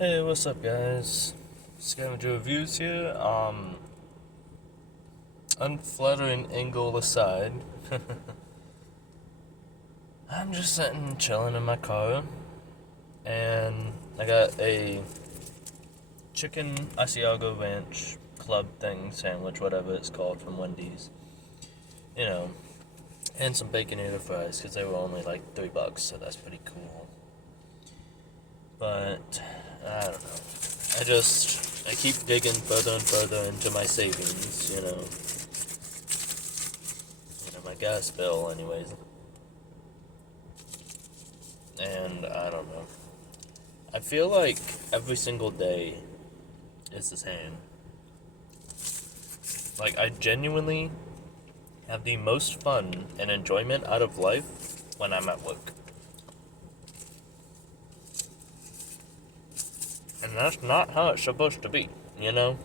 Hey, what's up, guys? Scavenger Reviews here. Unflattering angle aside, I'm just sitting chilling in my car, and I got a chicken Asiago Ranch club thing sandwich, whatever it's called, from Wendy's. You know, and some baconator fries because they were only like $3, so that's pretty cool. But I don't know. I keep digging further and further into my savings, my gas bill, anyways. And I don't know. I feel like every single day is the same. Like, I genuinely have the most fun and enjoyment out of life when I'm at work. And that's not how it's supposed to be, you know?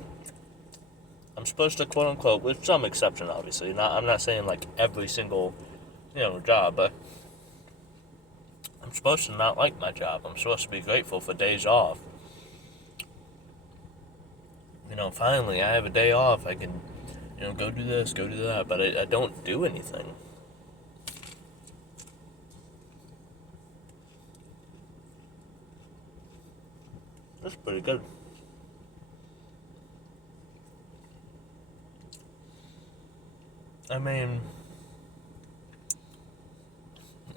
I'm supposed to, quote unquote, with some exception, obviously. I'm not saying like every single, job, but I'm supposed to not like my job. I'm supposed to be grateful for days off. Finally, I have a day off. I can, go do this, go do that, but I don't do anything. That's pretty good. I mean,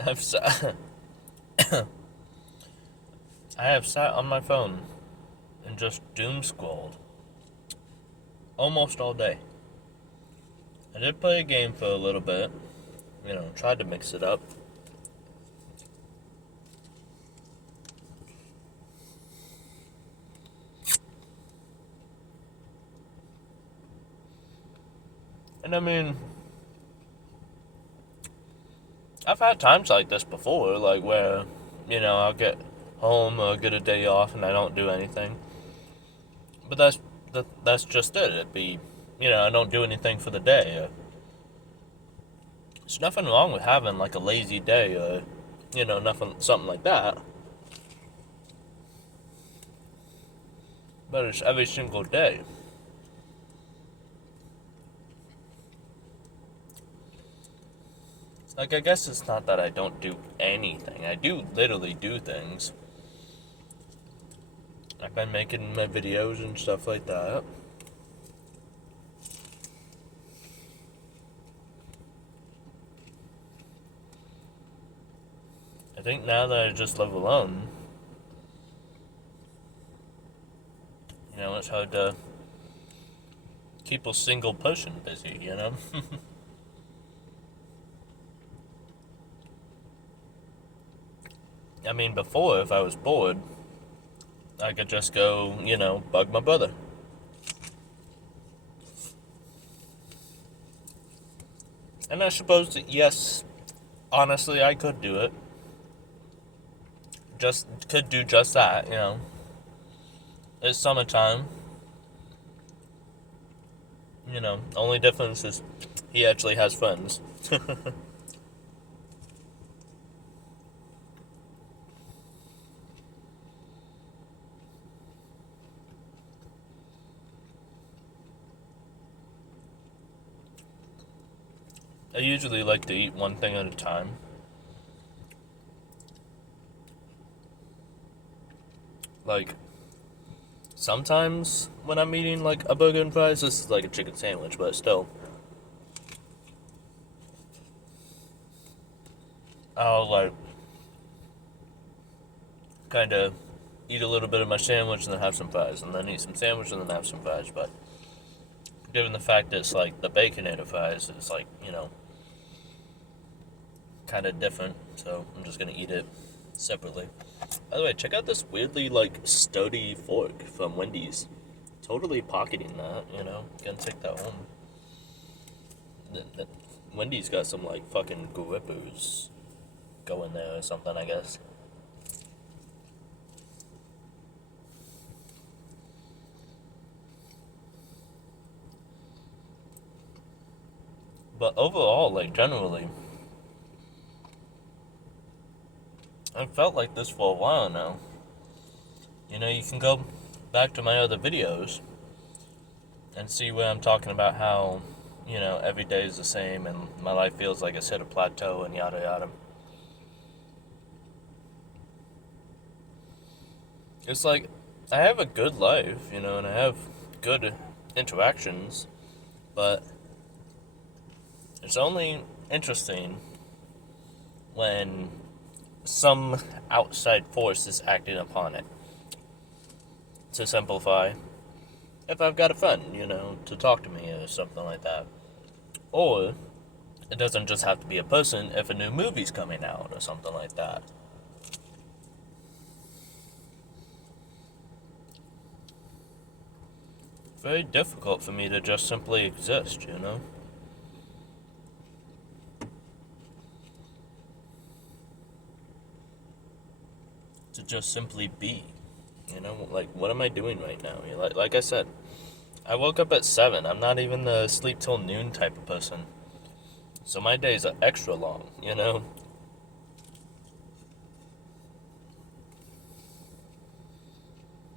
I've sat, I have sat on my phone and just doom scrolled almost all day. I did play a game for a little bit, tried to mix it up. And I mean, I've had times like this before, like where, I'll get home or get a day off and I don't do anything. But that's just it. It'd be, I don't do anything for the day. There's nothing wrong with having like a lazy day or, something like that. But it's every single day. Like, I guess it's not that I don't do anything. I do literally do things. I've been making my videos and stuff like that. I think now that I just live alone, it's hard to keep a single person busy. I mean, before, if I was bored, I could just go, bug my brother. And I suppose that, yes, honestly, I could do it. Could do just that, It's summertime. Only difference is he actually has friends. I usually like to eat one thing at a time. Like, sometimes when I'm eating like a burger and fries, this is like a chicken sandwich, but still, I'll like kind of eat a little bit of my sandwich and then have some fries, and then eat some sandwich and then have some fries. But given the fact that it's like the baconator fries, it's like, kind of different, so I'm just gonna eat it separately. By the way, check out this weirdly like sturdy fork from Wendy's. Totally pocketing that, Gonna take that home. Wendy's got some like fucking grippers going there or something, I guess. But overall, like generally, I've felt like this for a while now. You can go back to my other videos and see where I'm talking about how, every day is the same and my life feels like it's hit a plateau and yada yada. It's like, I have a good life, and I have good interactions, but it's only interesting when some outside force is acting upon it. To simplify, if I've got a friend, to talk to me or something like that. Or, it doesn't just have to be a person if a new movie's coming out or something like that. Very difficult for me to just simply exist, To just simply be. Like, what am I doing right now? Like I said, I woke up at 7. I'm not even the sleep till noon type of person. So my days are extra long,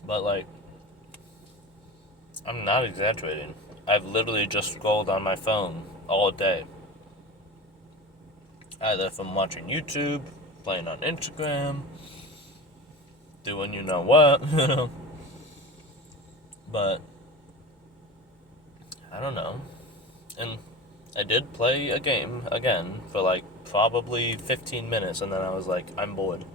But, like, I'm not exaggerating. I've literally just scrolled on my phone all day. Either from watching YouTube, playing on Instagram, doing you know what, But, I don't know. And I did play a game again for like probably 15 minutes, and then I was like, I'm bored.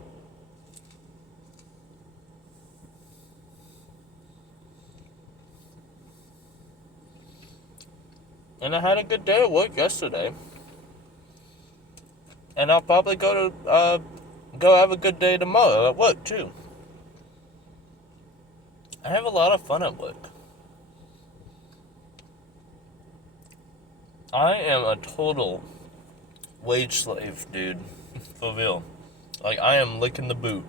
And I had a good day at work yesterday. And I'll probably go have a good day tomorrow at work too. I have a lot of fun at work. I am a total wage slave, dude. For real. Like, I am licking the boot.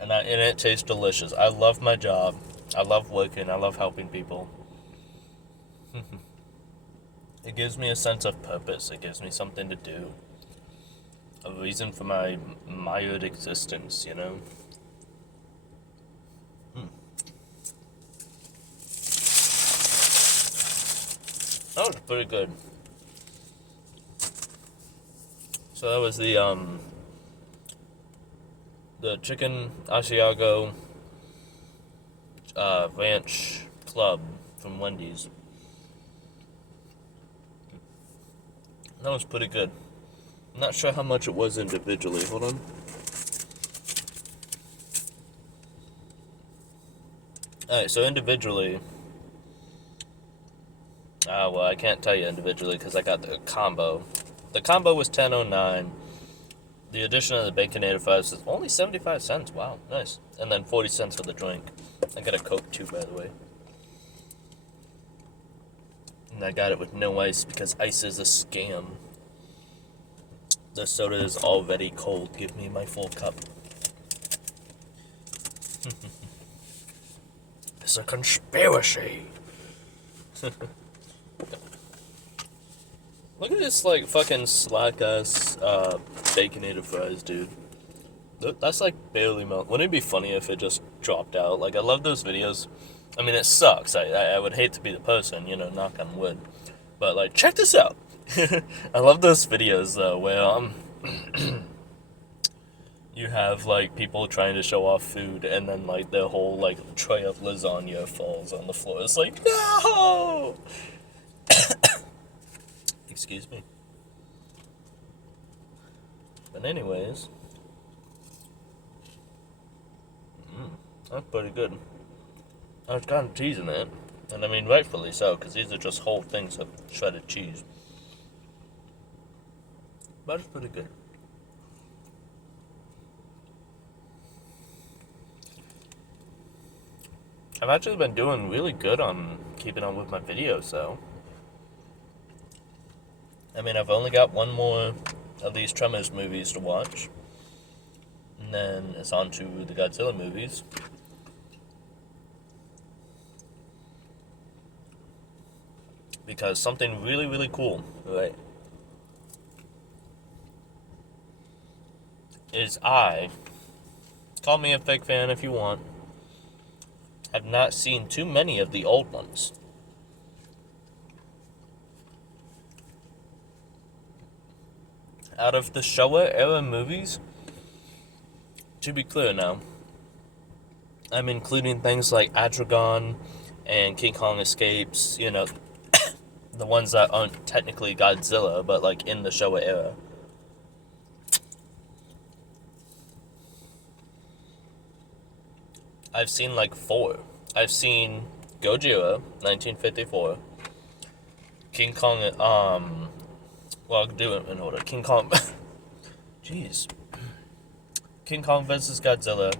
And it tastes delicious. I love my job. I love working. I love helping people. It gives me a sense of purpose. It gives me something to do. A reason for my mired existence. That was pretty good. So that was the chicken Asiago ranch club from Wendy's. That was pretty good. I'm not sure how much it was individually. Hold on. Alright, so individually... well, I can't tell you individually because I got the combo. The combo was $10.09. The addition of the Baconator fries is only 75 cents. Wow, nice. And then 40 cents for the drink. I got a Coke too, by the way. And I got it with no ice because ice is a scam. The soda is already cold. Give me my full cup. It's a conspiracy. Look at this, like, fucking slack-ass, Baconator fries, dude. That's, like, barely melt. Wouldn't it be funny if it just dropped out? Like, I love those videos. I mean, it sucks. I would hate to be the person, knock on wood. But, like, check this out. I love those videos, though, where, you have, like, people trying to show off food, and then, like, their whole, like, tray of lasagna falls on the floor. It's like, no! Excuse me. But anyways, that's pretty good. I was kind of teasing it, and I mean rightfully so, because these are just whole things of shredded cheese. But it's pretty good. I've actually been doing really good on keeping on with my videos, though. I mean, I've only got one more of these Tremors movies to watch. And then it's on to the Godzilla movies. Because something really, really cool, right, is call me a fake fan if you want, have not seen too many of the old ones. Out of the Showa era movies, to be clear now, I'm including things like Adragon and King Kong Escapes, you know, the ones that aren't technically Godzilla, but like in the Showa era. I've seen like 4. I've seen Gojira, 1954, King Kong, well, I'll do it in order. King Kong, jeez. King Kong vs. Godzilla,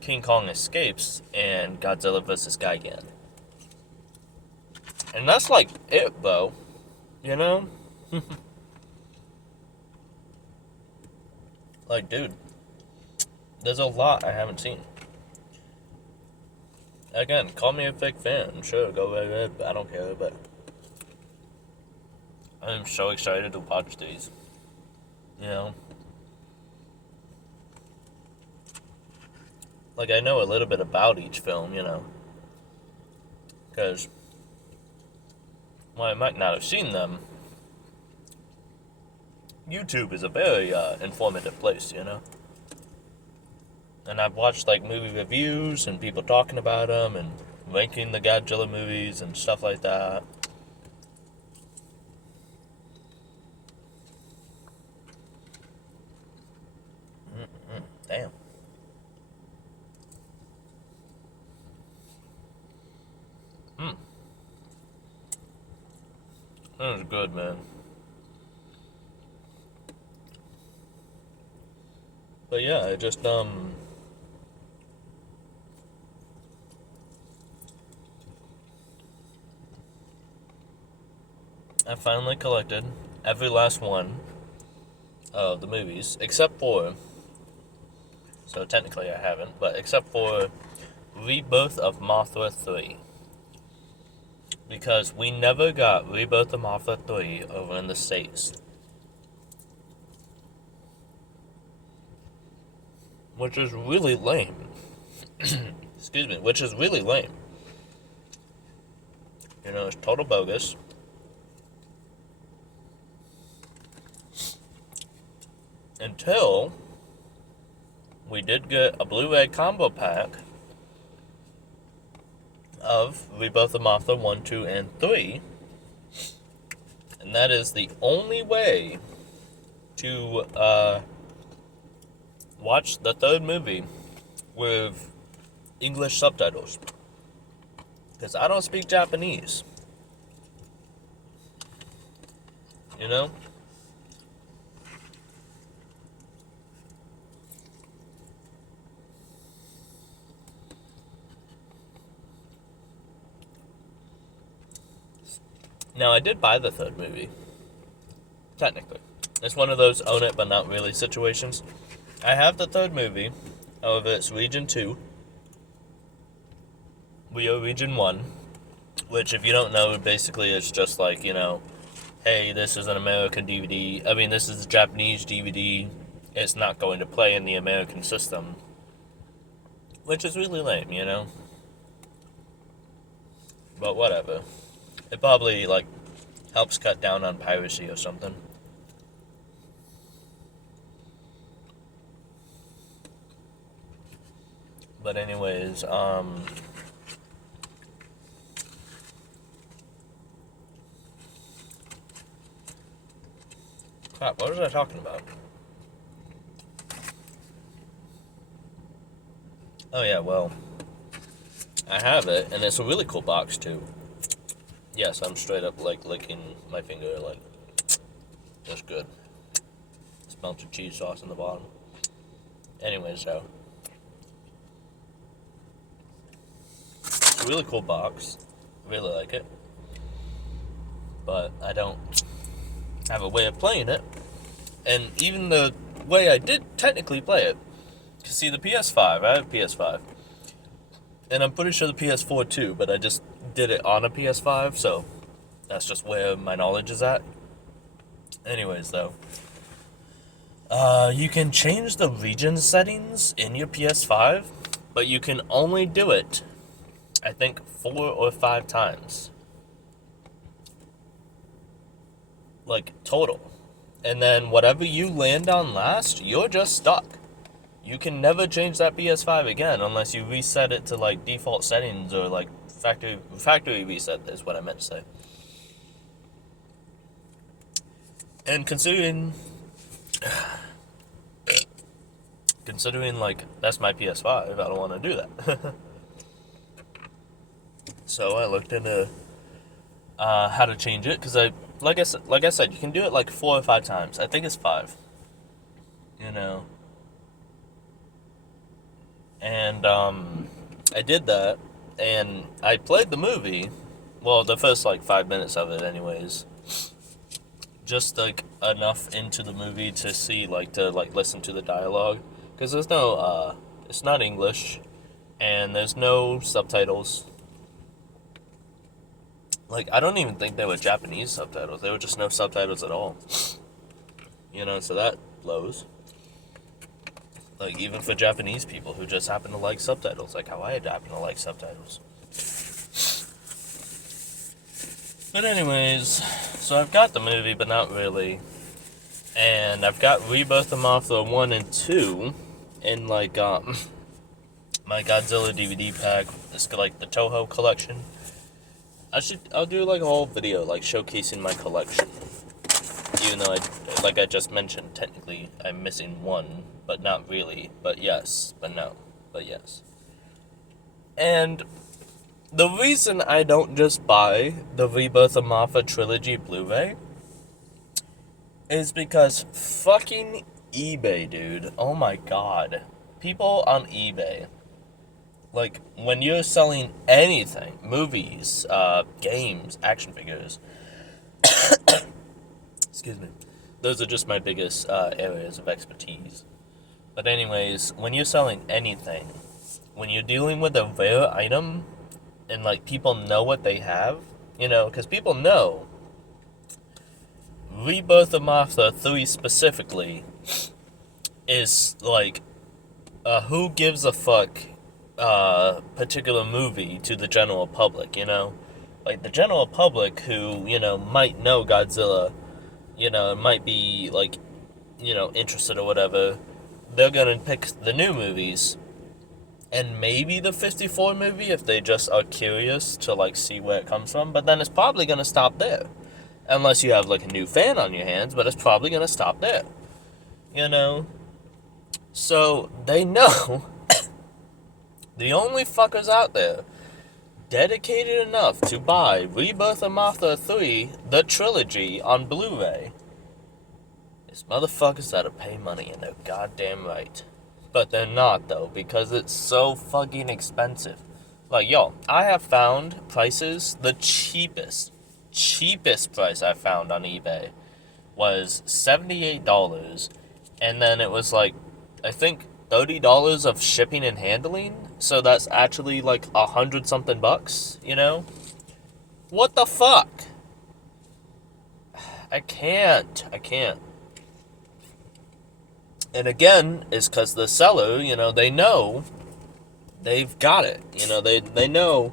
King Kong Escapes, and Godzilla vs. Gigan. And that's like it, though. You know? Like, dude, there's a lot I haven't seen. Again, call me a fake fan. Sure, go right ahead. I don't care, but I'm so excited to watch these. You know? Like, I know a little bit about each film, you know? Because, while I might not have seen them, YouTube is a very informative place, you know? And I've watched, like, movie reviews and people talking about them and ranking the Godzilla movies and stuff like that. Damn. That was good, man. But yeah, I just, I finally collected every last one of the movies, except for, so technically I haven't, but except for Rebirth of Mothra 3. Because we never got Rebirth of Mothra 3 over in the States. Which is really lame. Excuse me, which is really lame. You know, it's total bogus. Until we did get a Blu-ray combo pack of Rebirth of Mothra 1, 2, and 3. And that is the only way to watch the third movie with English subtitles. Because I don't speak Japanese. You know? Now, I did buy the third movie. Technically. It's one of those own it but not really situations. I have the third movie. However, it's Region 2. We are Region 1. Which, if you don't know, basically it's just like, you know, hey, this is an American DVD. I mean, this is a Japanese DVD. It's not going to play in the American system. Which is really lame, you know? But whatever. It probably, like, helps cut down on piracy or something. But anyways, crap, what was I talking about? Oh yeah, well, I have it, and it's a really cool box, too. Yes, I'm straight up, like, licking my finger, like, that's good. It's melted cheese sauce in the bottom. Anyways, so, it's a really cool box. I really like it. But I don't have a way of playing it. And even the way I did technically play it, because see, the PS5, I have a PS5. And I'm pretty sure the PS4 too, but I just did it on a PS5, so that's just where my knowledge is at. Anyways, though, you can change the region settings in your PS5, but you can only do it I think 4 or 5 times. Like, total. And then whatever you land on last, you're just stuck. You can never change that PS5 again unless you reset it to, like, default settings or, like, factory reset is what I meant to say. And considering, like, that's my PS5, I don't want to do that. So I looked into how to change it, because like I said, you can do it like 4 or 5 times. I think it's 5. You know. And I did that, and I played the movie. Well, the first like 5 minutes of it, anyways. Just like enough into the movie to see, like, to like listen to the dialogue, because there's no it's not English, and there's no subtitles. Like, I don't even think they were Japanese subtitles. There were just no subtitles at all. You know, so that blows. Like, even for Japanese people who just happen to like subtitles, like how I happen to like subtitles. But anyways, so I've got the movie, but not really. And I've got Rebirth of Mothra 1 and 2 in, like, my Godzilla DVD pack. It's like the Toho collection. I'll do like a whole video, like, showcasing my collection. Even though like I just mentioned, technically I'm missing one, but not really. But yes, but no, but yes. And the reason I don't just buy the Rebirth of Mothra Trilogy Blu-ray is because fucking eBay, dude. Oh my god. People on eBay, like, when you're selling anything, movies, games, action figures, excuse me, those are just my biggest areas of expertise. But anyways, when you're selling anything, when you're dealing with a rare item, and, like, people know what they have, you know, because people know Rebirth of Mothra 3 specifically is, like, who gives a fuck particular movie to the general public, you know? Like, the general public who, you know, might know Godzilla, you know, might be, like, you know, interested or whatever, they're gonna pick the new movies, and maybe the 54 movie if they just are curious to, like, see where it comes from, but then it's probably gonna stop there. Unless you have, like, a new fan on your hands, but it's probably gonna stop there. You know? So, they know the only fuckers out there dedicated enough to buy Rebirth of Mothra 3, the trilogy, on Blu-ray, is motherfuckers that'll pay money, and they're goddamn right. But they're not, though, because it's so fucking expensive. Like, yo, I have found prices, the cheapest price I found on eBay was $78, and then it was, like, I think $30 of shipping and handling, so that's actually like 100-something bucks, you know? What the fuck? I can't. And again, it's because the seller, you know, they know they've got it. You know, they know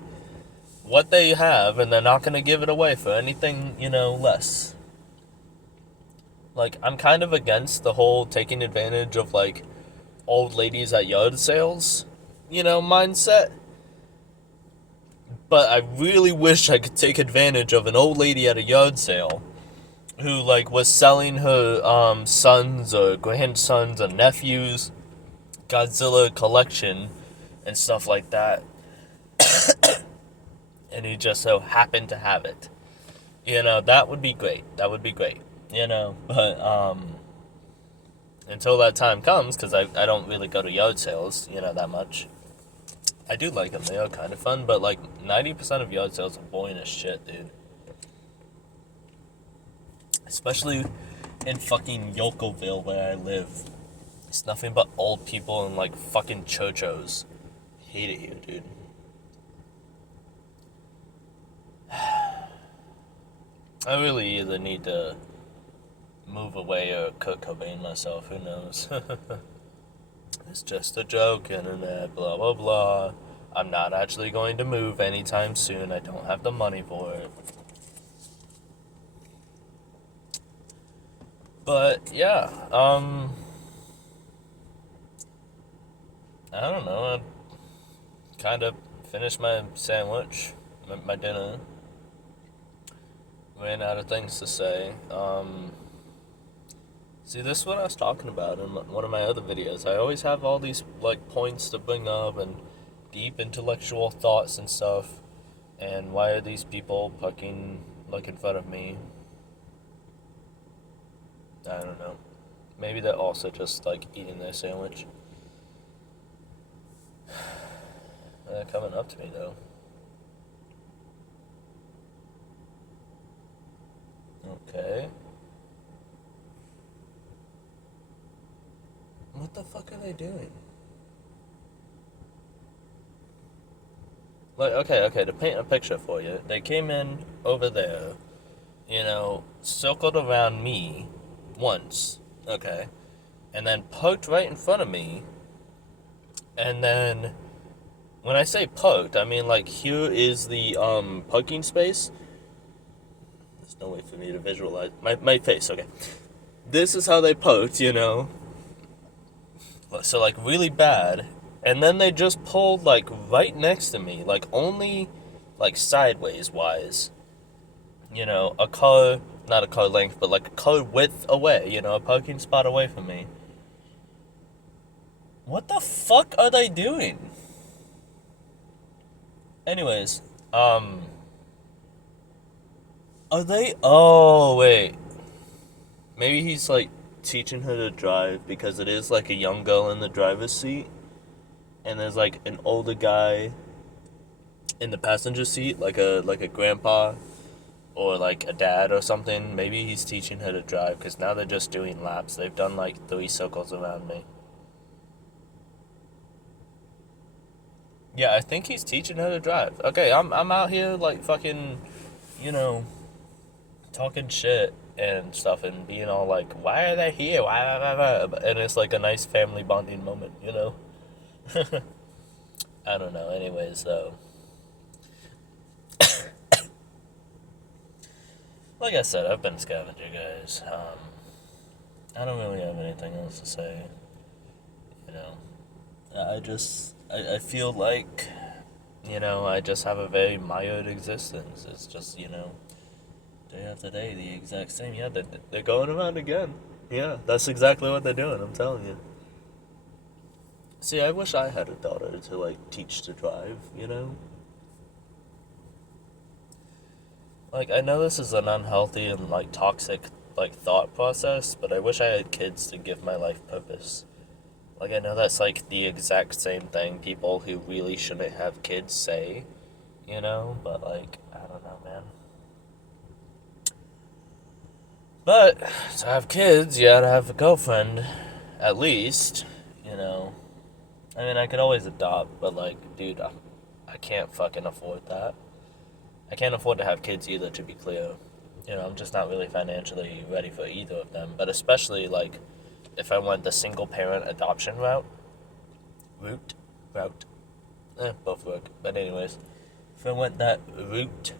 what they have, and they're not going to give it away for anything, you know, less. Like, I'm kind of against the whole taking advantage of, like, old ladies at yard sales, you know, mindset. But I really wish I could take advantage of an old lady at a yard sale who, like, was selling her sons or grandsons or nephews Godzilla collection and stuff like that. And he just so happened to have it. You know, that would be great. You know, but until that time comes, because I don't really go to yard sales, you know, that much. I do like them. They are kind of fun, but, like, 90% of yard sales are boring as shit, dude. Especially in fucking Yokoville, where I live. It's nothing but old people and, like, fucking chochos. Hate it here, dude. I really either need to move away or Kurt Cobain myself, who knows. It's just a joke, internet, blah, blah, blah. I'm not actually going to move anytime soon. I don't have the money for it. But yeah, I don't know. I kind of finished my sandwich, my dinner. Ran out of things to say. See, this is what I was talking about in one of my other videos. I always have all these like points to bring up and deep intellectual thoughts and stuff. And why are these people fucking like in front of me? I don't know. Maybe they're also just like eating their sandwich. They're coming up to me though. Okay. What the fuck are they doing? Like, okay, to paint a picture for you, they came in over there, circled around me once, okay, and then poked right in front of me, and then when I say poked, I mean like here is the poking space. There's no way for me to visualize my face, okay. This is how they poked, so like really bad, and then they just pulled like right next to me, like only like sideways wise, a car, not a car length, but like a car width away, a parking spot away from me. What the fuck are they doing? Anyways, are they, oh wait, maybe he's like teaching her to drive because it is like a young girl in the driver's seat and there's like an older guy in the passenger seat, like a grandpa or like a dad or something. Maybe he's teaching her to drive because now they're just doing laps. They've done like 3 circles around me. Yeah, I think he's teaching her to drive. Okay, I'm out here like fucking, you know, talking shit and stuff and being all like, why are they here? Why? And it's like a nice family bonding moment. I don't know. Anyways, though. Like I said, I've been a scavenger, guys. I don't really have anything else to say. You know, I feel like, I just have a very mired existence. It's just, day after day, the exact same. Yeah, they're going around again. Yeah, that's exactly what they're doing, I'm telling you. See, I wish I had a daughter to, like, teach to drive. Like, I know this is an unhealthy and, like, toxic, like, thought process, but I wish I had kids to give my life purpose. Like, I know that's, like, the exact same thing people who really shouldn't have kids say, but, like, I don't know, man. But, to have kids, you gotta have a girlfriend, at least. I mean, I could always adopt, but, like, dude, I can't fucking afford that. I can't afford to have kids either, to be clear. I'm just not really financially ready for either of them. But especially, like, if I went the single parent adoption route, both work. But anyways, if I went that route,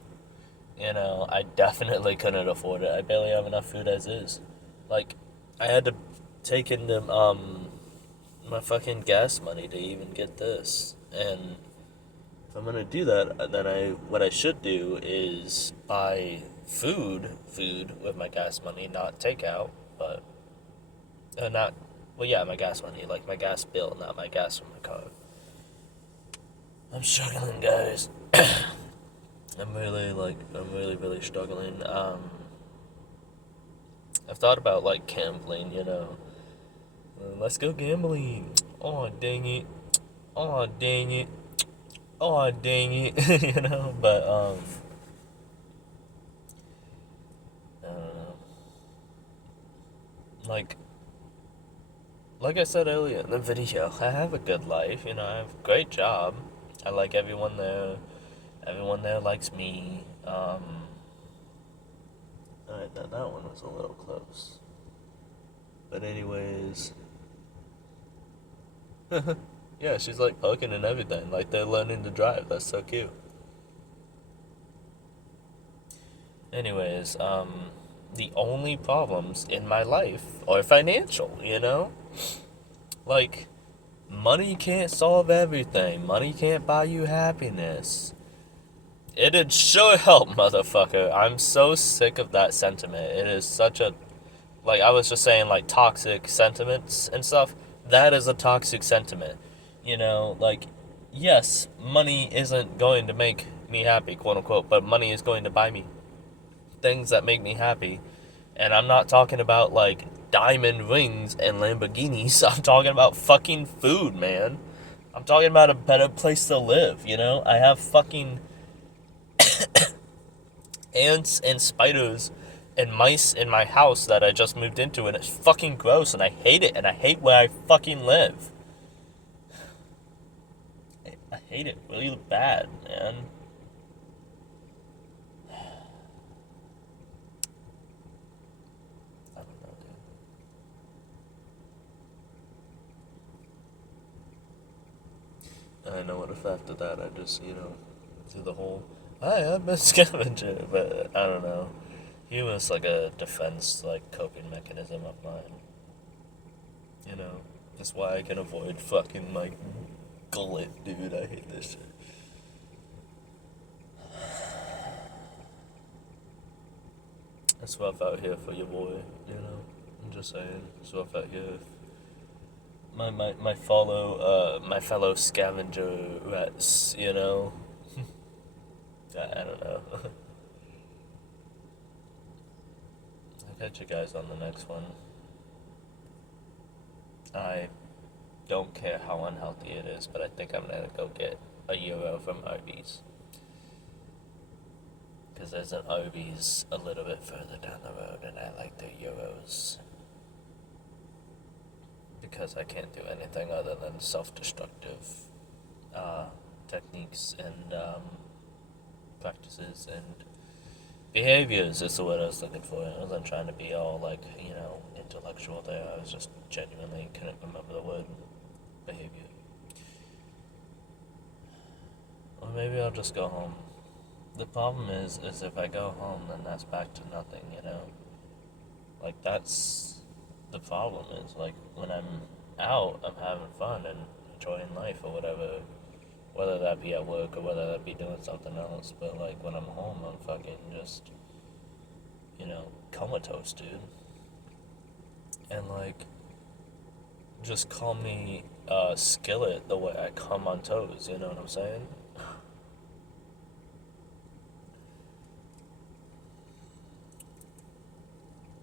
I definitely couldn't afford it. I barely have enough food as is. Like, I had to take into, my fucking gas money to even get this. And if I'm gonna do that, then what I should do is buy food with my gas money, not takeout, but not. Well, yeah, my gas money, like my gas bill, not my gas from my car. I'm struggling, guys. I'm really, really struggling. I've thought about like gambling. Let's go gambling. Oh dang it! Oh dang it! Oh dang it! But I don't know. Like like I said earlier in the video, I have a good life. I have a great job. I like everyone there. Everyone there likes me. Alright, that one was a little close. But anyways, yeah, Yeah, she's like poking and everything. Like they're learning to drive. That's so cute. Anyways, the only problems in my life are financial, you know? Like, money can't solve everything. Money can't buy you happiness. It'd sure help, motherfucker. I'm so sick of that sentiment. It is such a, like I was just saying, like toxic sentiments and stuff. That is a toxic sentiment. You know, like, yes, money isn't going to make me happy, quote unquote, but money is going to buy me things that make me happy. And I'm not talking about like diamond rings and Lamborghinis. I'm talking about fucking food, man. I'm talking about a better place to live, you know? I have fucking ants and spiders and mice in my house that I just moved into, and it's fucking gross, and I hate it, and I hate where I fucking live. I hate it really bad, man. I don't know, dude. I know what if after that I just, do the whole, hi, I'm a scavenger, but I don't know. He was like a defense, like, coping mechanism of mine. You know? That's why I can avoid fucking, like, gullet, dude. I hate this shit. It's rough out here for your boy, you know? I'm just saying, it's rough out here. My fellow scavenger rats, you know? I don't know. I'll catch you guys on the next one. I don't care how unhealthy it is, but I think I'm gonna go get a Euro from Arby's. Because there's an Arby's a little bit further down the road, and I like their Euros. Because I can't do anything other than self-destructive techniques and practices and behaviors is the word I was looking for. I wasn't trying to be all like, intellectual there. I was just genuinely couldn't remember the word behavior. Or maybe I'll just go home. The problem is if I go home, then that's back to nothing, you know? Like, that's the problem is, like, when I'm out, I'm having fun and enjoying life or whatever, whether that be at work or whether that be doing something else, but, like, when I'm home, I'm fucking just, comatose, dude. And, like, just call me Skillet the way I come on toes, you know what I'm saying?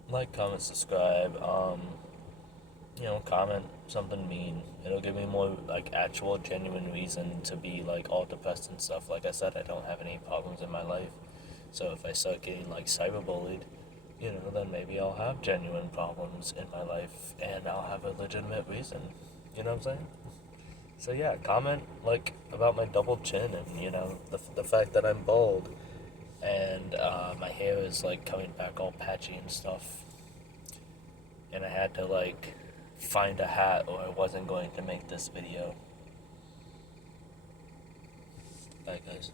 Like, comment, subscribe, comment something mean. It'll give me more, like, actual, genuine reason to be, like, all depressed and stuff. Like I said, I don't have any problems in my life. So if I start getting, like, cyberbullied, then maybe I'll have genuine problems in my life, and I'll have a legitimate reason. You know what I'm saying? So yeah, comment, like, about my double chin and, the fact that I'm bald. And my hair is, like, coming back all patchy and stuff. And I had to, like, find a hat or I wasn't going to make this video. Bye, guys.